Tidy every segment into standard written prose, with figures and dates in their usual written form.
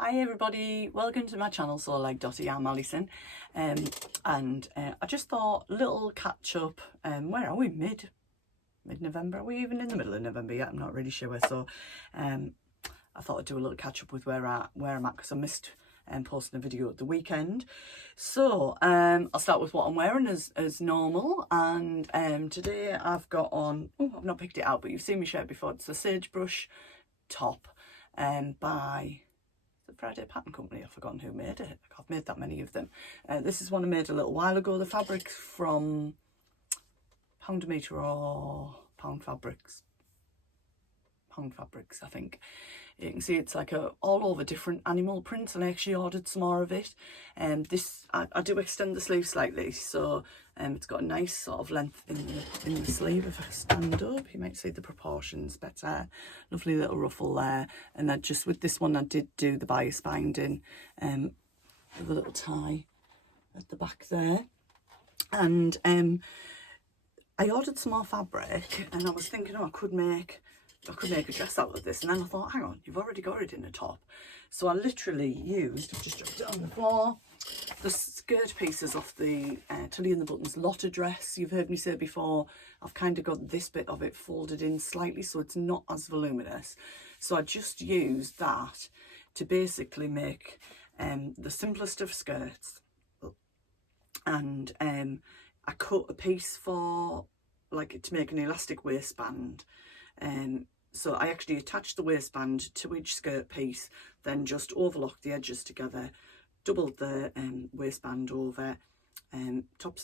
Hi everybody, welcome to my channel. So like Dotty, I'm Alison, and I just thought little catch up. Where are we? Mid-November? Are we even in the middle of November yet? I'm not really sure. So I thought I'd do a little catch up with where I'm at, because I missed posting a video at the weekend. So I'll start with what I'm wearing as normal, and today I've got on, I've not picked it out, but you've seen me share it before. It's a Sagebrush top by the Friday Pattern Company. I've forgotten who made it. I've made that many of them. This is one I made a little while ago. The fabric's from Pound a Metre or Pound Fabrics, I think. You can see it's like all over different animal prints, and I actually ordered some more of it. I do extend the sleeve slightly, so it's got a nice sort of length in the sleeve. If I stand up, you might see the proportions better. Lovely little ruffle there, and then just with this one I did do the bias binding with a little tie at the back there. And I ordered some more fabric, and I was thinking, I could make a dress out of this, and then I thought, hang on, you've already got it in a top. So I literally used, I've just dropped it on the floor, the skirt pieces off the Tilly and the Buttons Lotta dress. You've heard me say before, I've kind of got this bit of it folded in slightly, so it's not as voluminous. So I just used that to basically make the simplest of skirts. And I cut a piece for, like, to make an elastic waistband. So I actually attached the waistband to each skirt piece, then just overlocked the edges together, doubled the waistband over, top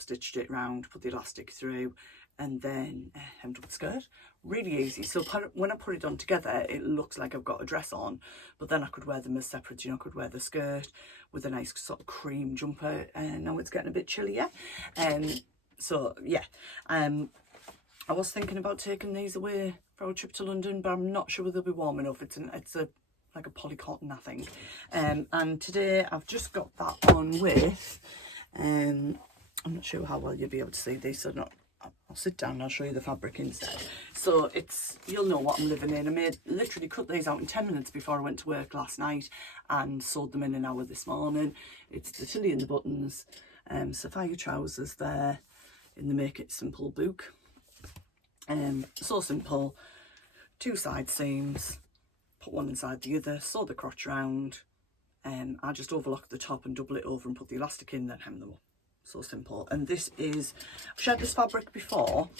stitched it round, put the elastic through, and then hemmed up the skirt. Really easy. So when I put it on together, it looks like I've got a dress on, but then I could wear them as separate. You know, I could wear the skirt with a nice sort of cream jumper, and now it's getting a bit chillier. So yeah, I was thinking about taking these away for our trip to London, but I'm not sure they'll be warm enough. It's like a poly cotton, I think. And today I've just got that on with, I'm not sure how well you'll be able to see these, so I'll sit down and I'll show you the fabric instead. So you'll know what I'm living in. I literally cut these out in 10 minutes before I went to work last night, and sewed them in an hour this morning. It's the Tilly and the Buttons Sapphire trousers there in the Make It Simple book. So simple, 2 side seams, put one inside the other, sew the crotch round, I just overlock the top and double it over and put the elastic in, then hem them up. So simple. And this is, I've shared this fabric before.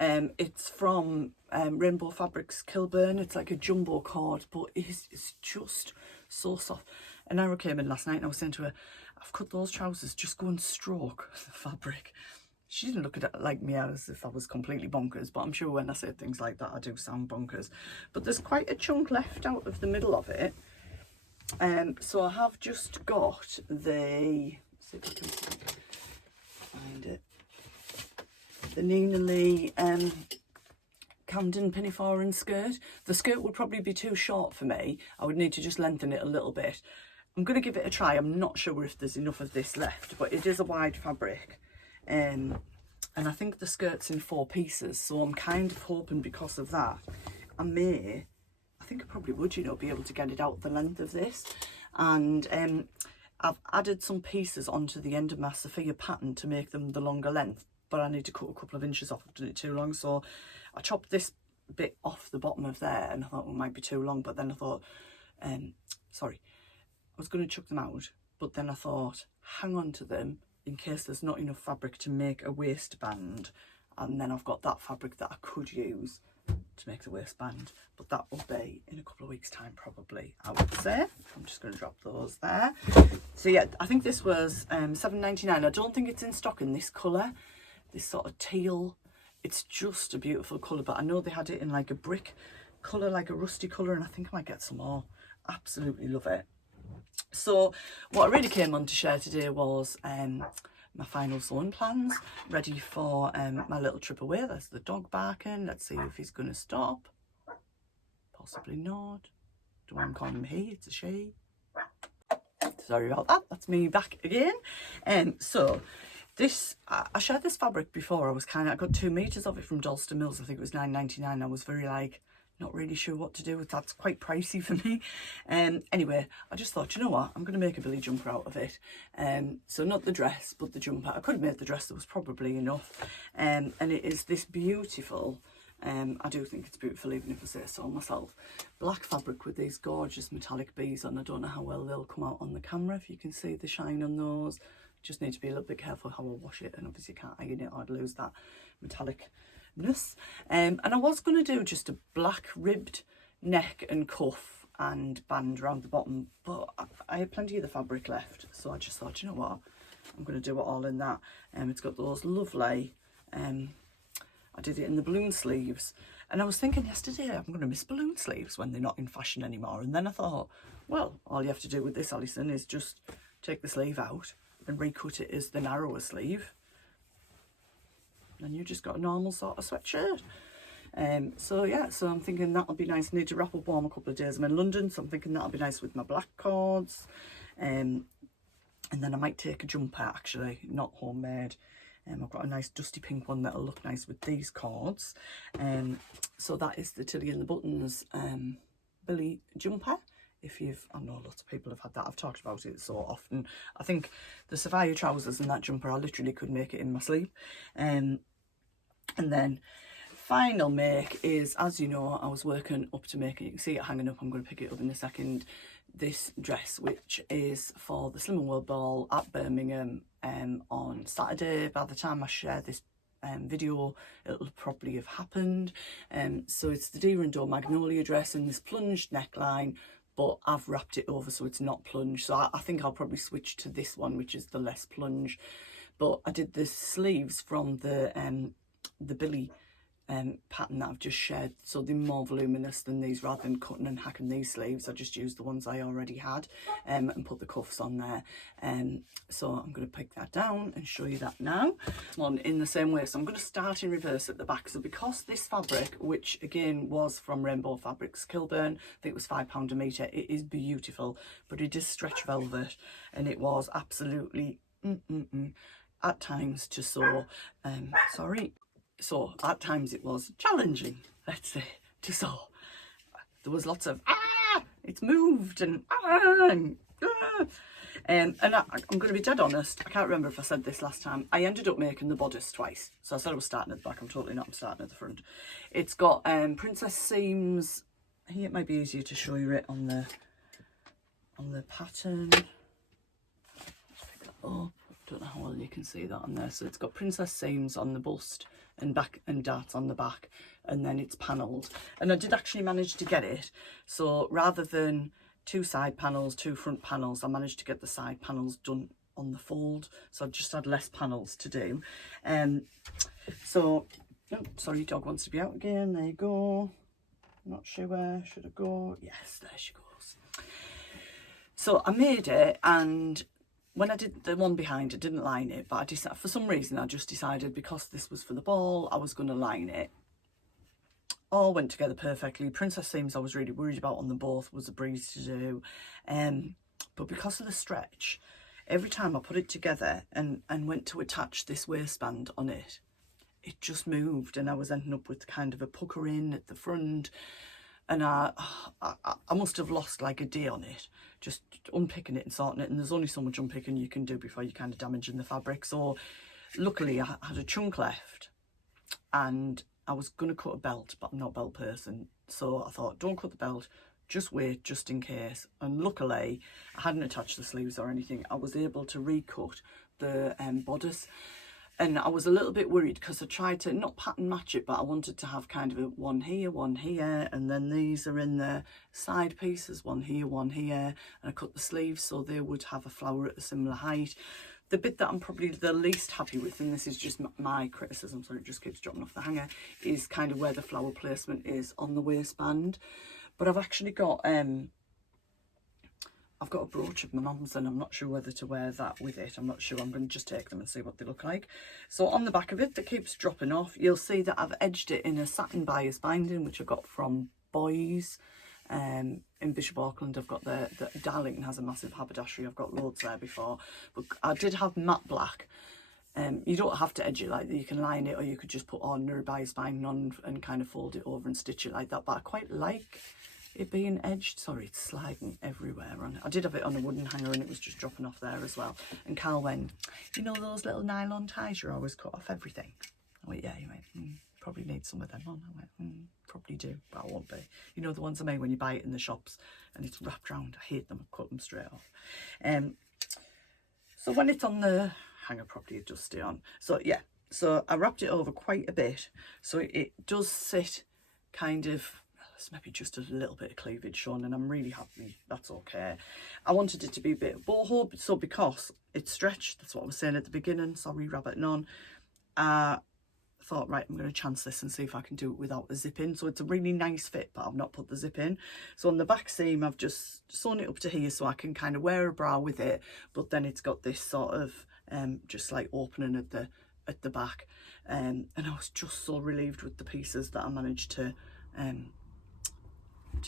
It's from Rainbow Fabrics Kilburn. It's like a jumbo cord, but it's just so soft. And Ira came in last night and I was saying to her, I've cut those trousers, just go and stroke the fabric. She didn't look at it like me as if I was completely bonkers, but I'm sure when I say things like that, I do sound bonkers. But there's quite a chunk left out of the middle of it. So I have just got the, see if I can find it, the Nina Lee Camden pinafore skirt. The skirt would probably be too short for me. I would need to just lengthen it a little bit. I'm going to give it a try. I'm not sure if there's enough of this left, but it is a wide fabric. And I think the skirt's in 4 pieces, so I'm kind of hoping because of that I think I probably would, you know, be able to get it out the length of this. And I've added some pieces onto the end of my Sophia pattern to make them the longer length, but I need to cut a couple of inches off. I've done it too long, so I chopped this bit off the bottom of there, and I thought, well, it might be too long, but then I thought, sorry, I was going to chuck them out, but then I thought, hang on to them in case there's not enough fabric to make a waistband, and then I've got that fabric that I could use to make the waistband, but that will be in a couple of weeks time probably, I would say. I'm just going to drop those there. So yeah, I think this was £7.99. I don't think it's in stock in this colour, this sort of teal. It's just a beautiful colour, but I know they had it in like a brick colour, like a rusty colour, and I think I might get some more. Absolutely love it. So what I really came on to share today was my final sewing plans, ready for my little trip away. There's the dog barking. Let's see if he's going to stop. Possibly not. Don't want to call him he, it's a she. Sorry about that, that's me back again. So this, I shared this fabric before. I got 2 meters of it from Dalston Mills. I think it was £9.99. I was very like, not really sure what to do with that. It's quite pricey for me. Anyway, I just thought, you know what, I'm going to make a billy jumper out of it. So not the dress, but the jumper. I could have made the dress, that was probably enough. And it is this beautiful, I do think it's beautiful even if I say so myself, black fabric with these gorgeous metallic beads on. I don't know how well they'll come out on the camera, if you can see the shine on those. Just need to be a little bit careful how I wash it, and obviously can't iron it or I'd lose that metallicness. And I was going to do just a black ribbed neck and cuff and band around the bottom, but I had plenty of the fabric left, so I just thought, you know what, I'm going to do it all in that. It's got those lovely, I did it in the balloon sleeves, and I was thinking yesterday I'm going to miss balloon sleeves when they're not in fashion anymore, and then I thought, well, all you have to do with this, Alison, is just take the sleeve out and recut it as the narrower sleeve, and you just got a normal sort of sweatshirt. So yeah, so I'm thinking that'll be nice. I need to wrap up warm a couple of days. I'm in London, so I'm thinking that'll be nice with my black cords. And then I might take a jumper, actually, not homemade. I've got a nice dusty pink one that'll look nice with these cords. So that is the Tilly and the Buttons billy jumper. If you've, I know lots of people have had that, I've talked about it so often. I think the Savaya trousers and that jumper, I literally could make it in my sleep. And then final make is, as you know, I was working up to make it. You can see it hanging up, I'm going to pick it up in a second. This dress, which is for the Slim and World Ball at Birmingham on Saturday. By the time I share this video, it'll probably have happened. So it's the Deer and Door magnolia dress in this plunged neckline, but I've wrapped it over so it's not plunge. So I think I'll probably switch to this one, which is the less plunge. But I did the sleeves from the billy pattern that I've just shared, so they're more voluminous than these. Rather than cutting and hacking these sleeves, I just used the ones I already had and put the cuffs on there. So I'm going to pick that down and show you that now. One in the same way, so I'm going to start in reverse at the back. So because this fabric, which again was from Rainbow Fabrics Kilburn, I think it was £5 a metre, it is beautiful, but it is stretch velvet, and it was absolutely at times to sew. So at times it was challenging, let's say, to sew. There was lots of it's moved and and I'm going to be dead honest, I can't remember if I said this last time, I ended up making the bodice twice. So I said I was starting at the back, I'm totally not, I'm starting at the front. It's got princess seams. I think it might be easier to show you it on the pattern. Let's pick that up. Don't know how well you can see that on there. So it's got princess seams on the bust and back and darts on the back, and then it's panelled. And I did actually manage to get it, so rather than 2 side panels, 2 front panels, I managed to get the side panels done on the fold, so I just had less panels to do. So oh, sorry, dog wants to be out again. There you go. Not sure where should I go. Yes, there she goes. So I made it, and when I did the one behind, I didn't line it, but I decided, for some reason, I just decided because this was for the ball, I was going to line it. All went together perfectly. Princess seams I was really worried about on them both, was a breeze to do. But because of the stretch, every time I put it together and went to attach this waistband on it, it just moved, and I was ending up with kind of a pucker in at the front. And I must have lost like a day on it, just unpicking it and sorting it. And there's only so much unpicking you can do before you kind of damaging the fabric. So luckily I had a chunk left, and I was going to cut a belt, but I'm not a belt person. So I thought, don't cut the belt, just wait just in case. And luckily I hadn't attached the sleeves or anything. I was able to recut the bodice. And I was a little bit worried because I tried to not pattern match it, but I wanted to have kind of a one here, and then these are in the side pieces, one here, and I cut the sleeves so they would have a flower at a similar height. The bit that I'm probably the least happy with, and this is just my criticism, so it just keeps dropping off the hanger, is kind of where the flower placement is on the waistband. But I've actually got I've got a brooch of my mum's, and I'm not sure whether to wear that with it. I'm not sure. I'm going to just take them and see what they look like. So on the back of it, that keeps dropping off, you'll see that I've edged it in a satin bias binding, which I got from Boys in Bishop Auckland. I've got the Darlington has a massive haberdashery. I've got loads there before. But I did have matte black You don't have to edge it like that. You can line it, or you could just put ordinary bias binding on and kind of fold it over and stitch it like that. But I quite like it being edged. Sorry, it's sliding everywhere on it. I did have it on a wooden hanger and it was just dropping off there as well. And Carl went, you know those little nylon ties you always cut off everything? I went, yeah. He went, probably need some of them on. I went, probably do, but I won't be. You know the ones I made when you buy it in the shops and it's wrapped round. I hate them. I cut them straight off. So when it's on the hanger properly, it does stay on. So yeah, so I wrapped it over quite a bit, so it does sit kind of, there's maybe just a little bit of cleavage shown, and I'm really happy. That's okay. I wanted it to be a bit boho, so because it's stretched, that's what I was saying at the beginning, sorry rabbiting on, I thought, right, I'm going to chance this and see if I can do it without a zip in. So it's a really nice fit, but I've not put the zip in. So on the back seam, I've just sewn it up to here so I can kind of wear a bra with it, but then it's got this sort of just like opening at the back, and I was just so relieved with the pieces that I managed to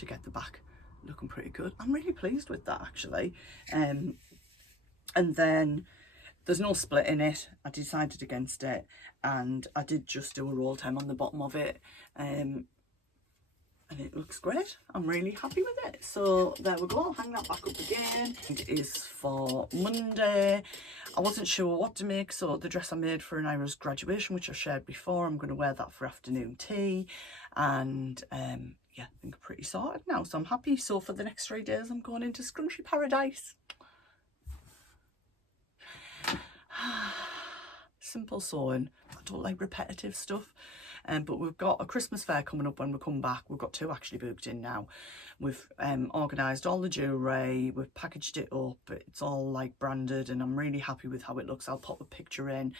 get the back looking pretty good. I'm really pleased with that, actually. And then there's no split in it. I decided against it, and I did just do a rolled hem on the bottom of it, and it looks great. I'm really happy with it. So there we go. I'll hang that back up again. It is for Monday. I wasn't sure what to make, so the dress I made for Naira's graduation, which I shared before, I'm going to wear that for afternoon tea, and yeah, I think I'm pretty sorted now, so I'm happy. So for the next 3 days, I'm going into scrunchie paradise. Simple sewing. I don't like repetitive stuff. But we've got a Christmas fair coming up when we come back. We've got 2 actually booked in now. We've organised all the jewellery, we've packaged it up, it's all like branded, and I'm really happy with how it looks. I'll pop a picture in.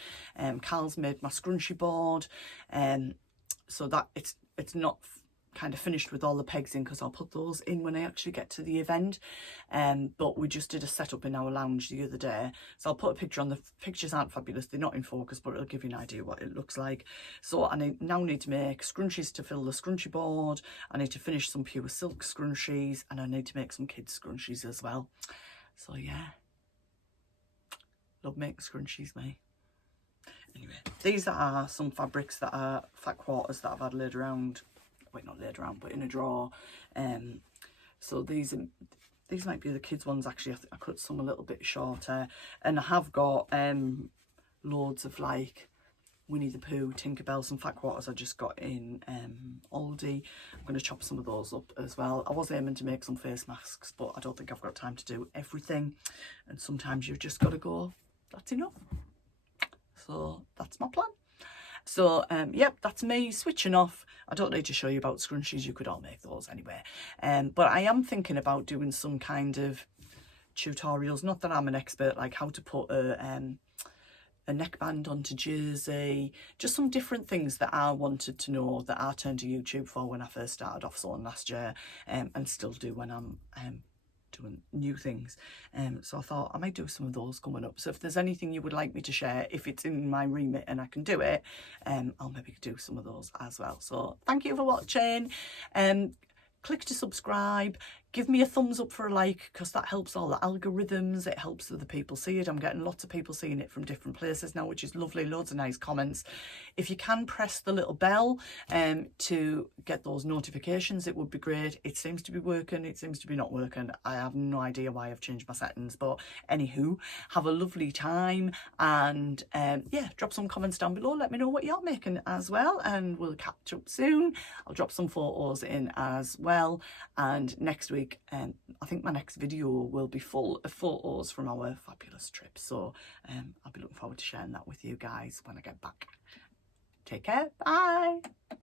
Carl's made my scrunchie board, so that it's not kind of finished with all the pegs in, because I'll put those in when I actually get to the event. But we just did a setup in our lounge the other day, so I'll put a picture on. The pictures aren't fabulous, they're not in focus, but it'll give you an idea what it looks like. So I now need to make scrunchies to fill the scrunchie board. I need to finish some pure silk scrunchies, and I need to make some kids scrunchies as well. So yeah, love making scrunchies, me. Anyway, these are some fabrics that are fat quarters that I've had laid around. Wait, not laid around, but in a drawer. So these might be the kids ones. Actually, I cut some a little bit shorter, and I have got loads of like Winnie the Pooh, Tinkerbell, some fat quarters I just got in Aldi. I'm going to chop some of those up as well. I was aiming to make some face masks, but I don't think I've got time to do everything, and sometimes you've just got to go, that's enough. So that's my plan. So yep, that's me switching off. I don't need to show you about scrunchies, you could all make those anyway. But I am thinking about doing some kind of tutorials, not that I'm an expert, like how to put a neckband onto jersey, just some different things that I wanted to know, that I turned to YouTube for when I first started off sewing last year, and still do when I'm doing new things. So I thought I might do some of those coming up. So if there's anything you would like me to share, if it's in my remit and I can do it, I'll maybe do some of those as well. So thank you for watching. Click to subscribe, give me a thumbs up for a like, because that helps all the algorithms, it helps other people see it. I'm getting lots of people seeing it from different places now, which is lovely, loads of nice comments. If you can press the little bell to get those notifications, it would be great. It seems to be working, it seems to be not working. I have no idea why I've changed my settings, but anywho, have a lovely time, and yeah, drop some comments down below, let me know what you're making as well, and we'll catch up soon. I'll drop some photos in as well, and next week I think my next video will be full of photos from our fabulous trip, so I'll be looking forward to sharing that with you guys when I get back. Take care, bye.